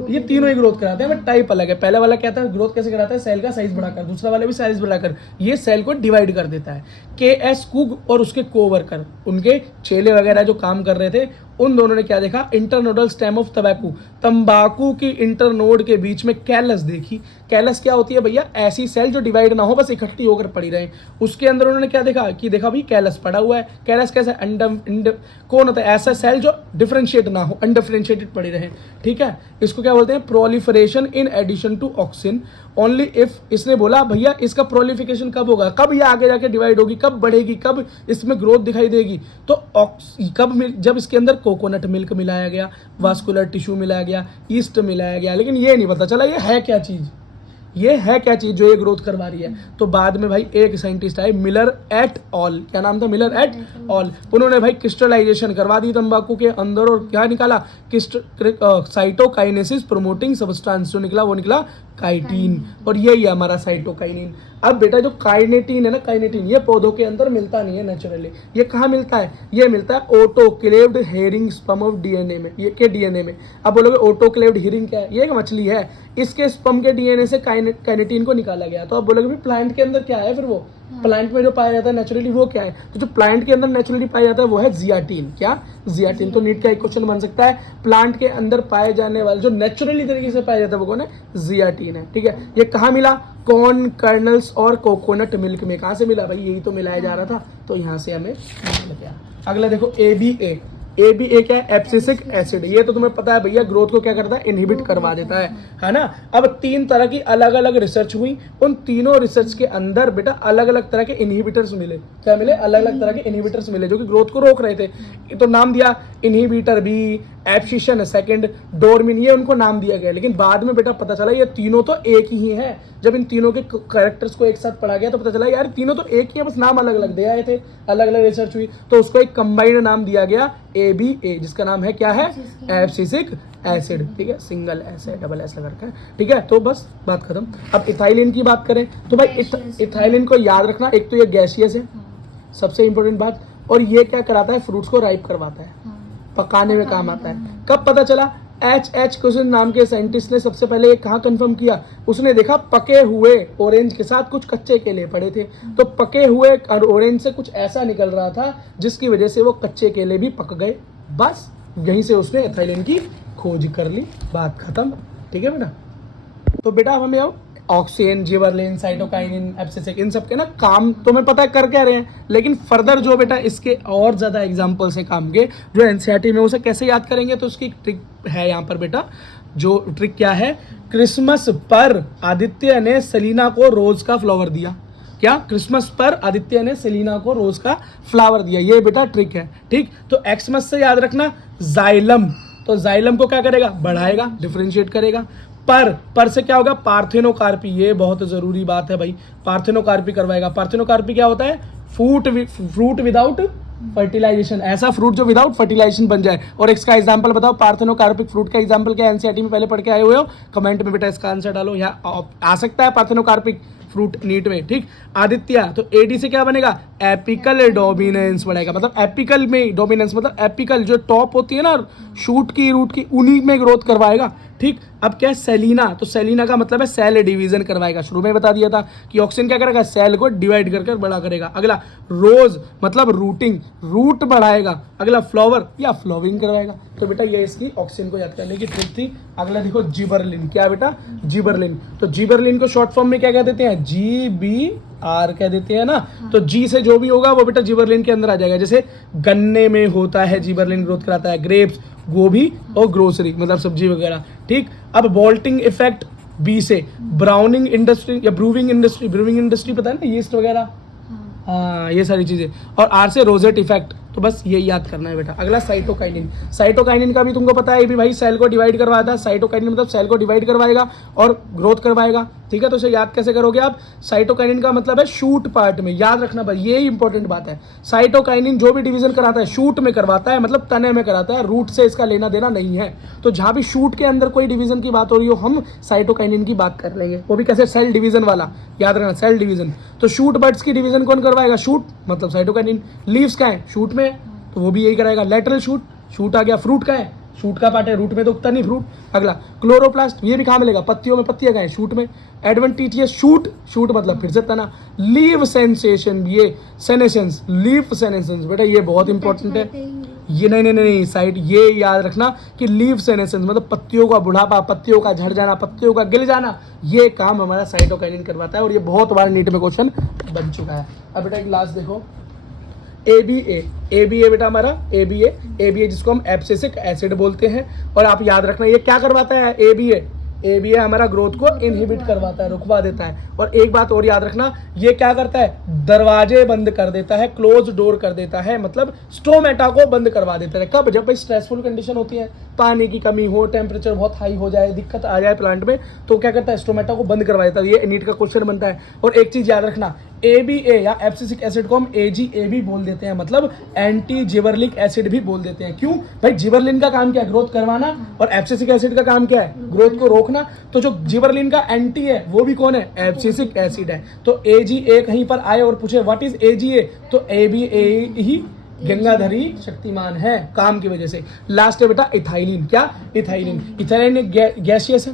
ये तीनों ही ग्रोथ कराते हैं, बट टाइप अलग है। पहला वाला क्या था, ग्रोथ कैसे कराता है, सेल का साइज बढ़ाकर, दूसरा वाला भी साइज बढ़ाकर, ये सेल को डिवाइड कर देता है। KS कुक और उसके कोवर्कर, उनके चेले वगैरह जो काम कर रहे थे, उन दोनों ने क्या देखा, इंटरनोडल स्टेम ऑफ तंबाकू, तंबाकू की इंटरनोड के बीच में कैलस देखी। कैलस क्या होती है भैया, ऐसी सेल जो डिवाइड ना हो, बस इकट्ठी होकर पड़ी रहे। उसके अंदर उन्होंने क्या देखा कि देखा भाई कैलस पड़ा हुआ है। कैलस कैसे, कौन होता है, ऐसा सेल जो डिफरेंशिएट ना हो, अनडिफरेंशिएटेड पड़ी रहे, ठीक है। इसको क्या बोलते हैं, proliferation in addition to auxin only if. इसने बोला भैया इसका प्रोलिफिकेशन कब होगा, कब ये आगे जाके डिवाइड होगी, कब बढ़ेगी, कब इसमें ग्रोथ दिखाई देगी, तो जब इसके अंदर कोकोनट मिल्क मिलाया गया, वास्कुलर टिश्यू मिलाया गया, ईस्ट मिलाया गया। लेकिन ये नहीं पता चला ये है क्या चीज, ये है क्या चीज जो ये ग्रोथ करवा रही है। तो बाद में भाई एक साइंटिस्ट आए, मिलर एट ऑल, क्या नाम था, मिलर एट ऑल। उन्होंने भाई क्रिस्टलाइजेशन करवा दी तंबाकू के अंदर और क्या निकाला, साइटोकाइनेसिस प्रोमोटिंग सब्सटेंस, जो निकला वो निकला काइटिन, और यही है हमारा साइटोकाइनिन। अब बेटा जो काइनेटिन है ना, काइनेटिन ये पौधों के अंदर मिलता नहीं है नेचुरली। ये कहाँ मिलता है, ये मिलता है autoclaved herring sperm of DNA में, ये के डीएनए में। अब बोलोगे ऑटोक्लेव्ड हेरिंग क्या है, ये एक मछली है, इसके स्पर्म के डीएनए से काइनेटिन को निकाला गया। तो अब बोलोगे भी प्लांट के अंदर क्या है, फिर वो प्लांट में जो पाया जाता है नेचुरली वो क्या है, तो जो प्लांट के अंदर नेचुरली पाया जाता है वो है जियाटिन। क्या, जियाटिन। तो नीट का एक क्वेश्चन बन सकता है, प्लांट के अंदर पाए जाने वाले जो नेचुरली तरीके से पाया जाता है वो कौन है, जियाटिन है, ठीक है। ये कहाँ मिला, कॉर्न कर्नल्स और कोकोनट मिल्क में। कहाँ से मिला भाई, यही तो मिलाया जा रहा था, तो यहाँ से हमें मिल गया। अगला देखो ABA, ABA क्या है, एब्सिसिक एसिड। ये तो तुम्हें पता है भैया, ग्रोथ को क्या करता है, इनहिबिट करवा देता है ना। अब 3 तरह की अलग अलग रिसर्च हुई, उन तीनों रिसर्च के अंदर बेटा अलग अलग तरह के इनहिबिटर्स मिले। क्या मिले, अलग अलग तरह के इनहिबिटर्स मिले जो कि ग्रोथ को रोक रहे थे। तो नाम दिया इनहिबिटर बी, एब्सिशन सेकंड, डोरमिन, ये उनको नाम दिया गया। लेकिन बाद में बेटा पता चला ये तीनों तो एक ही है। जब इन तीनों के कैरेक्टर्स को एक साथ पढ़ा गया तो पता चला यार तीनों तो एक ही है, बस नाम अलग अलग दे आए थे, अलग अलग रिसर्च हुई, तो उसको एक कंबाइंड नाम दिया गया ABA, जिसका नाम है क्या है, एब्सिसिक एसिड, ठीक है। सिंगल एस है, डबल एस लगा रखा है, ठीक है। तो बस बात खत्म। अब इथाइलिन की बात करें तो भाई इथाइलिन को याद रखना, एक तो ये गैसियस है, सबसे इंपॉर्टेंट बात, और ये क्या कराता है, फ्रूट्स को राइप करवाता है, पकाने में काम आता है। कब पता चला, H क्वेश्चन नाम के साइंटिस्ट ने सबसे पहले ये कहाँ कंफर्म किया, उसने देखा पके हुए ऑरेंज के साथ कुछ कच्चे केले पड़े थे, तो पके हुए ऑरेंज से कुछ ऐसा निकल रहा था जिसकी वजह से वो कच्चे केले भी पक गए। बस यहीं से उसने एथाइलिन की खोज कर ली, बात खत्म, ठीक है बेटा। तो बेटा हमें अब ऑक्सिन, जिबरलिन, साइटोकाइनिन, एब्सिसिक, इन सब के ना काम तुम्हें पता है कर क्या रहे हैं, लेकिन फर्दर जो बेटा इसके और ज्यादा एग्जांपल्स है काम के जो एनसीईआरटी में, उसे कैसे याद करेंगे, तो उसकी ट्रिक है यहाँ पर बेटा। जो ट्रिक क्या है, क्रिसमस पर आदित्य ने सेलिना को रोज का फ्लावर दिया। क्या, क्रिसमस पर आदित्य ने सेलिना को रोज का फ्लावर दिया, ये बेटा ट्रिक है, ठीक। तो एक्समस से याद रखना जाइलम, तो जाइलम को क्या करेगा, बढ़ाएगा, डिफरेंशिएट करेगा। पर से क्या होगा, पार्थेनोकार्पी, ये बहुत जरूरी बात है भाई, पार्थेनोकार्पी करवाएगा। पार्थेनोकार्पी क्या होता है, फ्रूट विदाउट फर्टिलाइजेशन, ऐसा फ्रूट जो विदाउट फर्टिलाइजेशन बन जाए। और इसका एग्जांपल बताओ, पार्थेनोकार्पिक फ्रूट का एग्जांपल क्या है, एनसीईआरटी में पहले पढ़ के आए हुए हो, कमेंट में बेटा इसका आंसर डालो, यहाँ आ सकता है पार्थेनोकार्पिक फ्रूट नीट में, ठीक। आदित्य, तो एडी से क्या बनेगा, एपिकल डोमिनेंस बढ़ेगा, मतलब एपिकल में डोमिनेंस, मतलब एपिकल जो टॉप होती है ना शूट की, रूट की, उन्हीं में ग्रोथ करवाएगा, ठीक। अब क्या है, सेलिना, तो सेलिना का मतलब है सेल डिवीजन करवाएगा। शुरू में बता दिया था कि ऑक्सिन क्या करेगा, सेल को डिवाइड कर बड़ा करेगा। अगला रोज मतलब रूटिंग, रूट बढ़ाएगा। अगला फ्लावर या फ्लावरिंग करवाएगा। तो बेटा ये इसकी ऑक्सिन को याद करने की ट्रिक थी। अगला देखो जिबरलिन, क्या बेटा, जिबरलिन, तो जिबरलिन को शॉर्ट फॉर्म में क्या कह देते हैं, GBR कह देते हैं ना। तो जी से जो भी होगा वो बेटा जिबरलिन के अंदर आ जाएगा। जैसे गन्ने में होता है जिबरलिन, ग्रोथ कराता है, ग्रेप्स, गोभी और ग्रोसरी मतलब सब्जी वगैरह, ठीक। अब बोल्टिंग इफेक्ट बी से, ब्राउनिंग इंडस्ट्री या ब्रूविंग इंडस्ट्री पता है ना, यीस्ट वगैरह, हाँ ये सारी चीजें। और आर से रोजेट इफेक्ट, तो बस ये याद करना है बेटा। अगला साइटोकाइनिन, साइटोकाइनिन का भी तुमको पता है भी भाई सेल को डिवाइड करवाता है। साइटोकाइनिन मतलब सेल को डिवाइड करवाएगा और ग्रोथ करवाएगा, ठीक है। तो इसे याद कैसे करोगे आप, साइटोकाइनिन का मतलब है शूट पार्ट में, याद रखना भाई, ये इंपॉर्टेंट बात है। साइटोकाइनिन जो भी डिवीजन कराता है शूट में करवाता है, मतलब तने में कराता है, रूट से इसका लेना देना नहीं है। तो जहां भी शूट के अंदर कोई डिवीजन की बात हो रही हो, हम साइटोकाइनिन की बात कर लेंगे, वो भी कैसे, सेल डिवीजन वाला, याद रखना सेल डिवीजन। तो शूट बर्ड्स की डिवीजन कौन करवाएगा, शूट मतलब साइटोकाइनिन। लीव्स का है शूट में, तो वो भी यही कराएगा। लेटरल शूट, शूट आ गया, फ्रूट का है शूट का पार्ट है, रूट में तो उगता नहीं फ्रूट। अगला क्लोरोप्लास्ट, ये भी कहाँ मिलेगा, पत्तियों में, पत्तियां कहाँ हैं, शूट में। एडवेंटिटियस शूट, शूट मतलब फिर से तना। लीव सेंसेशन, ये सेनेसेंस, लीफ सेनेसेंस, बेटा ये बहुत इंपॉर्टेंट है। ये नहीं साइड, ये याद रखना कि लीव सेनेसेंस मतलब पत्तियों का बुढ़ापा, पत्तियों का झड़ जाना, पत्तियों का गिल जाना, ये काम हमारा साइटोकाइनिन करवाता है और ये बहुत बार नीट में क्वेश्चन बन चुका है। अब बेटा एक लास्ट देखो, ABA बेटा हमारा ABA जिसको हम एब्सिसिक एसिड बोलते हैं। और आप याद रखना ये क्या करवाता है, ABA हमारा ग्रोथ को इनहिबिट करवाता है, रुकवा देता है। और एक बात और याद रखना, ये क्या करता है, दरवाजे बंद कर देता है, क्लोज डोर कर देता है, मतलब स्टोमेटा को बंद करवा देता है। कब, जब भाई स्ट्रेसफुल कंडीशन होती है, पानी की कमी हो, टेम्परेचर बहुत हाई हो जाए, दिक्कत आ जाए प्लांट में, तो क्या करता है, स्टोमेटा को बंद करवा देता है। ये नीट का क्वेश्चन बनता है। और एक चीज याद रखना, ABA या एब्सिसिक एसिड को हम AGA बोल देते हैं, मतलब एंटी जिबरलिक एसिड भी बोल देते हैं। क्यों भाई, जिबरलिन का काम क्या है, ग्रोथ करवाना, और एब्सिसिक एसिड का काम क्या है, ग्रोथ को रोकना। तो जो जिबरलिन का एंटी है वो भी कौन है, एब्सिसिक एसिड है। तो AGA कहीं पर आए और पूछे व्हाट इज AGA, तो ABA ही गंगाधरी शक्तिमान है काम की वजह से। लास्ट है बेटा इथाइलिन, क्या, इथाइलिन गैसियस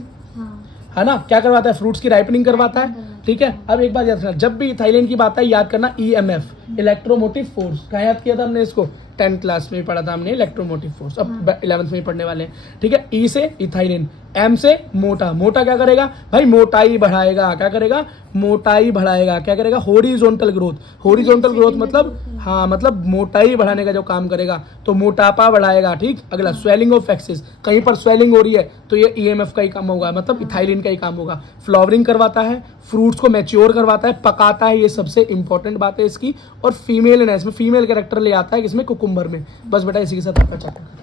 है ना, क्या करवाता है, फ्रूट्स की राइपनिंग करवाता है। ठीक है, अब एक बात याद रखना, जब भी इथाइलिन की बात है याद करना EMF, इलेक्ट्रोमोटिव फोर्स। कहाँ याद किया था हमने इसको, 10th क्लास में पढ़ा था हमने इलेक्ट्रोमोटिव फोर्स, अब 11th में ही पढ़ने वाले हैं। ठीक है, E से इथाइलिन, M से मोटा, मोटा क्या करेगा भाई, मोटाई बढ़ाएगा, क्या करेगा, मोटाई बढ़ाएगा, क्या करेगा, हॉरिजॉन्टल ग्रोथ। हॉरिजॉन्टल ग्रोथ मतलब हाँ, मतलब मोटाई बढ़ाने का जो काम करेगा, तो मोटापा बढ़ाएगा। ठीक, अगला स्वेलिंग ऑफ एक्सिस, कहीं पर स्वेलिंग हो रही है तो ये EMF का ही काम होगा, मतलब इथाइलिन का ही काम होगा। फ्लावरिंग करवाता है, फ्रूट्स को मैच्योर करवाता है, पकाता है, ये सबसे इंपॉर्टेंट बात है इसकी। और फीमेल है, इसमें फीमेल कैरेक्टर ले आता है, इसमें कुकुम्बर में। बस बेटा इसी के साथ आपका चैप्टर